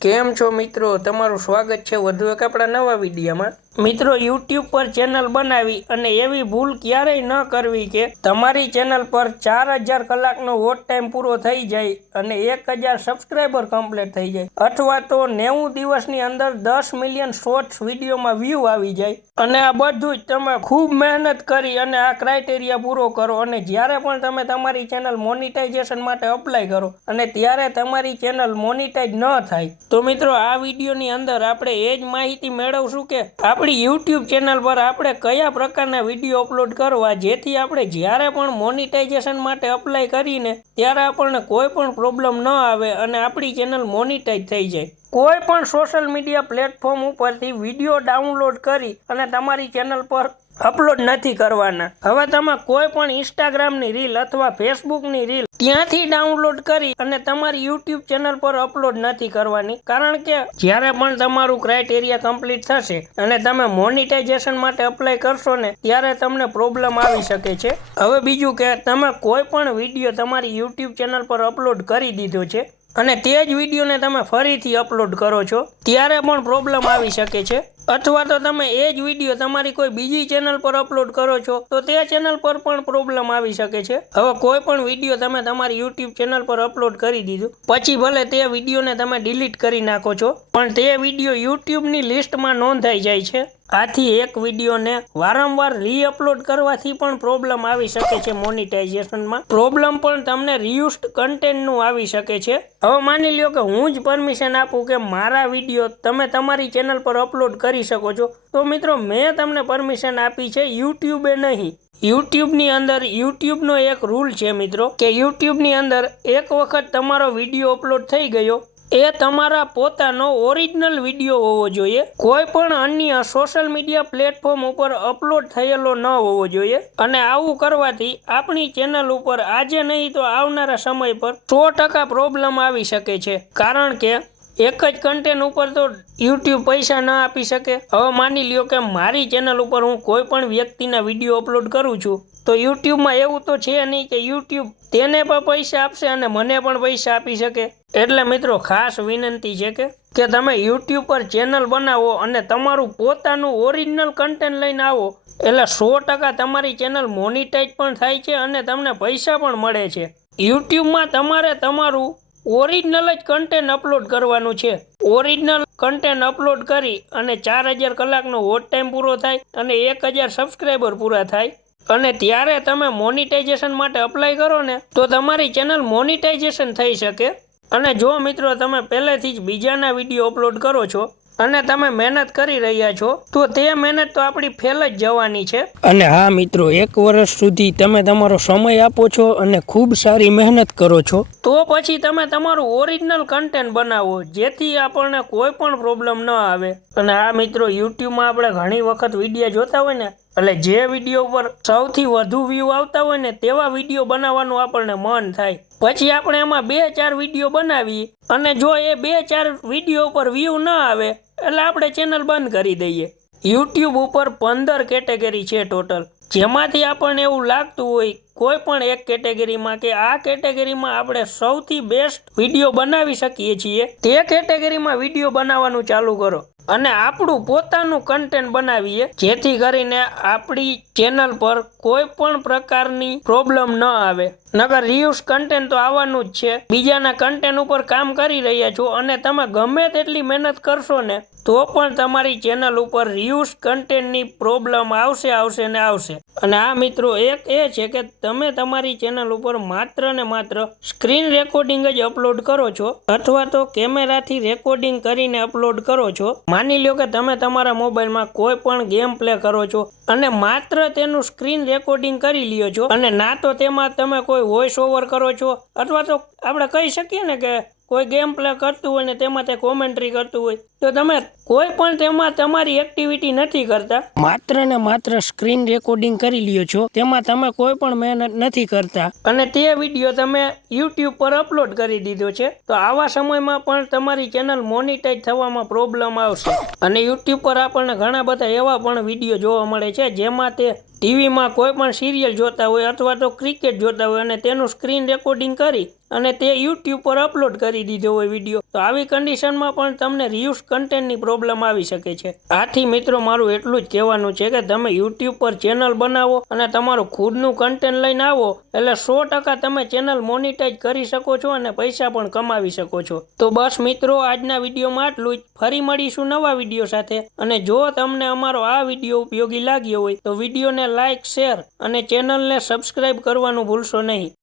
કેમ છો મિત્રો? તમારું સ્વાગત છે વધુ એક આપણા નવા વિડીયોમાં. મિત્રો યુટ્યુબ પર ચેનલ બનાવી અને એવી ભૂલ ક્યારેય ન કરવી કે તમારી ચેનલ પર ચાર હજાર કલાકનો વોટ ટાઈમ પૂરો થઈ જાય અને એક હજાર સબસ્ક્રાઈબર કમ્પ્લીટ થઈ જાય. અથવા તો નેવું દિવસની અંદર દસ મિલિયન શોર્ટ્સ વિડીયોમાં વ્યૂ આવી જાય. અને આ બધું જ તમે ખૂબ મહેનત કરી અને આ ક્રાઇટેરિયા પૂરો કરો અને જ્યારે પણ તમે તમારી ચેનલ મોનિટાઇઝેશન માટે અપ્લાય કરો અને ત્યારે તમારી ચેનલ મોનિટાઇઝ ન થાય તો મિત્રો, આ વિડીયોની અંદર આપણે એ જ માહિતી મેળવશું કે આપણી યુટ્યુબ ચેનલ પર આપણે કયા પ્રકારના વીડિયો અપલોડ કરવા, જેથી આપણે જ્યારે પણ મોનિટાઇઝેશન માટે અપ્લાય કરીને ત્યારે આપણને કોઈ પણ પ્રોબ્લેમ ન આવે અને આપણી ચેનલ મોનિટાઇઝ થઈ જાય. કોઈ પણ સોશિયલ મીડિયા પ્લેટફોર્મ ઉપરથી વીડિયો ડાઉનલોડ કરી અને તમારી ચેનલ પર અપલોડ નથી કરવાના. હવે તમે કોઈ પણ ઇન્સ્ટાગ્રામની રીલ અથવા ફેસબુકની રીલ ત્યાંથી ડાઉનલોડ કરી અને તમારી યુટ્યુબ ચેનલ પર અપલોડ નથી કરવાની. કારણ કે જ્યારે પણ તમારું ક્રાઇટેરિયા કમ્પ્લીટ થશે અને તમે મોનિટાઇઝેશન માટે અપ્લાય કરશો ને, ત્યારે તમને પ્રોબ્લેમ આવી શકે છે. હવે બીજું કે તમે કોઈ પણ વીડિયો તમારી યુટ્યુબ ચેનલ પર અપલોડ કરી દીધો છે અને તે જ વિડીયોને તમે ફરીથી અપલોડ કરો છો, ત્યારે પણ પ્રોબ્લેમ આવી શકે છે. અથવા તો તમે એ જ વીડિયો તમારી કોઈ બીજી ચેનલ પર અપલોડ કરો છો, તો તે ચેનલ પર પણ પ્રોબ્લેમ આવી શકે છે. હવે કોઈ પણ વીડિયો તમે તમારી યુટ્યુબ ચેનલ પર અપલોડ કરી દીધું, પછી ભલે તે વિડીયોને તમે ડિલીટ કરી નાખો છો, પણ તે વીડિયો યુટ્યુબની લિસ્ટમાં નોંધાઈ જાય છે. આથી એક વિડીયોને વારંવાર રીઅપલોડ કરવાથી પણ પ્રોબ્લેમ આવી શકે છે મોનિટાઇઝેશનમાં પ્રોબ્લેમ પણ તમને રિયુસ્ડ કન્ટેન્ટનું આવી શકે છે. હવે માની લ્યો કે હું જ પરમિશન આપું કે મારા વીડિયો તમે તમારી ચેનલ પર અપલોડ કરી શકો છો. તો મિત્રો, મેં તમને પરમિશન આપી છે, યુટ્યુબે નહીં. યુટ્યુબની અંદર, યુટ્યુબનો એક રૂલ છે મિત્રો, કે યુટ્યુબની અંદર એક વખત તમારો વીડિયો અપલોડ થઈ ગયો, એ તમારા પોતાનો ઓરિજિનલ વીડિયો હોવો જોઈએ. કોઈ પણ અન્ય સોશિયલ મીડિયા પ્લેટફોર્મ ઉપર અપલોડ થયેલો ન હોવો જોઈએ. અને આવું કરવાથી આપણી ચેનલ ઉપર આજે નહીં તો આવનારા સમય પર સો ટકા પ્રોબ્લેમ આવી શકે છે. કારણ કે એક જ કન્ટેન્ટ ઉપર તો યુટ્યુબ પૈસા ન આપી શકે. હવે માની લ્યો કે મારી ચેનલ ઉપર હું કોઈ પણ વ્યક્તિના વીડિયો અપલોડ કરું છું, તો યુટ્યુબમાં એવું તો છે નહીં કે યુટ્યુબ તેને પણ પૈસા આપશે અને મને પણ પૈસા આપી શકે. એટલે મિત્રો, ખાસ વિનંતી છે કે કે તમે યુટ્યુબ પર ચેનલ બનાવો અને તમારું પોતાનું ઓરિજિનલ કન્ટેન્ટ લઈને આવો. એટલે સો ટકા તમારી ચેનલ મોનિટાઈઝ પણ થાય છે અને તમને પૈસા પણ મળે છે. યુટ્યુબમાં તમારે તમારું ઓરિજિનલ જ કન્ટેન્ટ અપલોડ કરવાનું છે. ઓરિજિનલ કન્ટેન્ટ અપલોડ કરી અને ચાર હજાર કલાકનો વોટ ટાઈમ પૂરો થાય અને એક હજાર સબસ્ક્રાઈબર પૂરા થાય. અને ત્યારે તમે મોનિટાઇઝેશન માટે અપ્લાય કરો ને, તો તમારી ચેનલ મોનિટાઇઝેશન થઈ શકે. અને જો મિત્રો તમે પહેલેથી જ બીજાના વીડિયો અપલોડ કરો છો અને તમે મહેનત કરી રહ્યા છો તો તે મહેનત તો આપણી ફેલ જ જવાની છે. અને હા મિત્રો એક વર્ષ સુધી તમે તમારો સમય આપો છો અને ખૂબ સારી મહેનત કરો છો. તો પછી તમે તમારું ઓરિજિનલ કન્ટેન્ટ બનાવો જેથી આપણને કોઈ પણ પ્રોબ્લેમ ન આવે. અને આ મિત્રો યુટ્યુબમાં આપણે ઘણી વખત વીડિયો જોતા હોય ને એટલે જે વીડિયો ઉપર સૌથી વધુ વ્યૂ આવતા હોય ને તેવા વીડિયો બનાવવાનું આપણને મન થાય. પછી આપણે એમાં બે ચાર વીડિયો બનાવીએ અને જો એ બે ચાર વીડિયો ઉપર વ્યૂ ન આવે એટલે આપણે ચેનલ બંધ કરી દઈએ. યુટ્યુબ ઉપર પંદર કેટેગરી છે ટોટલ જેમાંથી આપણને એવું લાગતું હોય, કોઈ પણ એક કેટેગરીમાં કે આ કેટેગરીમાં આપણે સૌથી બેસ્ટ વીડિયો બનાવી શકીએ છીએ. તે કેટેગરીમાં વીડિયો બનાવવાનું ચાલુ કરો. અને આપણું પોતાનું કન્ટેન્ટ બનાવીએ, જેથી કરીને આપણી ચેનલ પર કોઈ પણ પ્રકારની પ્રોબ્લેમ ન આવે. નગર રિયુઝ કન્ટેન્ટ તો આવવાનું જ છે. બીજાના કન્ટેન્ટ ઉપર કામ કરી રહ્યા છો અને તમે ગમે તેટલી મહેનત કરશો ને તો પણ તમારી ચેનલ ઉપર રિયુઝ કન્ટેન્ટની પ્રોબ્લેમ આવશે આવશે ને આવશે. અને આ મિત્રો એક એ છે કે તમે તમારી ચેનલ ઉપર માત્ર ને માત્ર સ્ક્રીન રેકોર્ડિંગ જ અપલોડ કરો છો, અથવા તો કેમેરાથી રેકોર્ડિંગ કરીને અપલોડ કરો છો. માની લ્યો કે તમે તમારા મોબાઈલમાં કોઈ પણ ગેમ પ્લે કરો છો અને માત્ર તેનું સ્ક્રીન રેકોર્ડિંગ કરી લ્યો છો. અને ના તો તેમાં તમે કોઈ વોઇસ ઓવર કરો છો, અથવા તો આપણે કહી શકીએ ને કે કોઈ ગેમ પ્લે કરતું હોય ને તેમાં તે કોમેન્ટ્રી કરતું હોય તો તમે કોઈ પણ તેમાં તમારી એક્ટિવિટી નથી કરતા? માત્ર ને માત્ર સ્ક્રીન રેકોર્ડિંગ કરી લ્યો છો. તેમાં તમે કોઈ પણ મહેનત નથી કરતા. અને તે વીડિયો તમે યુટ્યુબ પર અપલોડ કરી દીધો છે. તો આવા સમયમાં પણ તમારી ચેનલ મોનિટાઈઝ થવામાં પ્રોબ્લેમ આવશે. અને યુટ્યુબ પર આપણને ઘણા બધા એવા પણ વીડિયો જોવા મળે છે જેમાં તે ટીવીમાં કોઈ પણ સિરિયલ જોતા હોય અથવા તો ક્રિકેટ જોતા હોય અને તેનું સ્ક્રીન રેકોર્ડિંગ કરી અને તે યુટ્યુબ પર અપલોડ કરી દીધો હોય વીડિયો તો આવી કન્ડિશનમાં પણ તમને રિયુઝ કન્ટેન્ટની પ્રોબ્લેમ આવી શકે છે. આથી મિત્રો, મારું એટલું જ કહેવાનું છે કે તમે યુટ્યુબ પર ચેનલ બનાવો અને તમારું ખુદનું કન્ટેન્ટ લઈને આવો. એટલે સો ટકા તમે ચેનલ મોનિટાઈઝ કરી શકો છો અને પૈસા પણ કમાવી શકો છો. તો બસ મિત્રો, આજના વિડીયોમાં આટલું જ. ફરી મળીશું નવા વીડિયો સાથે. અને જો તમને અમારો આ વીડિયો ઉપયોગી લાગ્યો હોય, તો વિડીયોને લાઇક શેર અને ચેનલને સબસ્ક્રાઇબ કરવાનું ભૂલશો નહીં.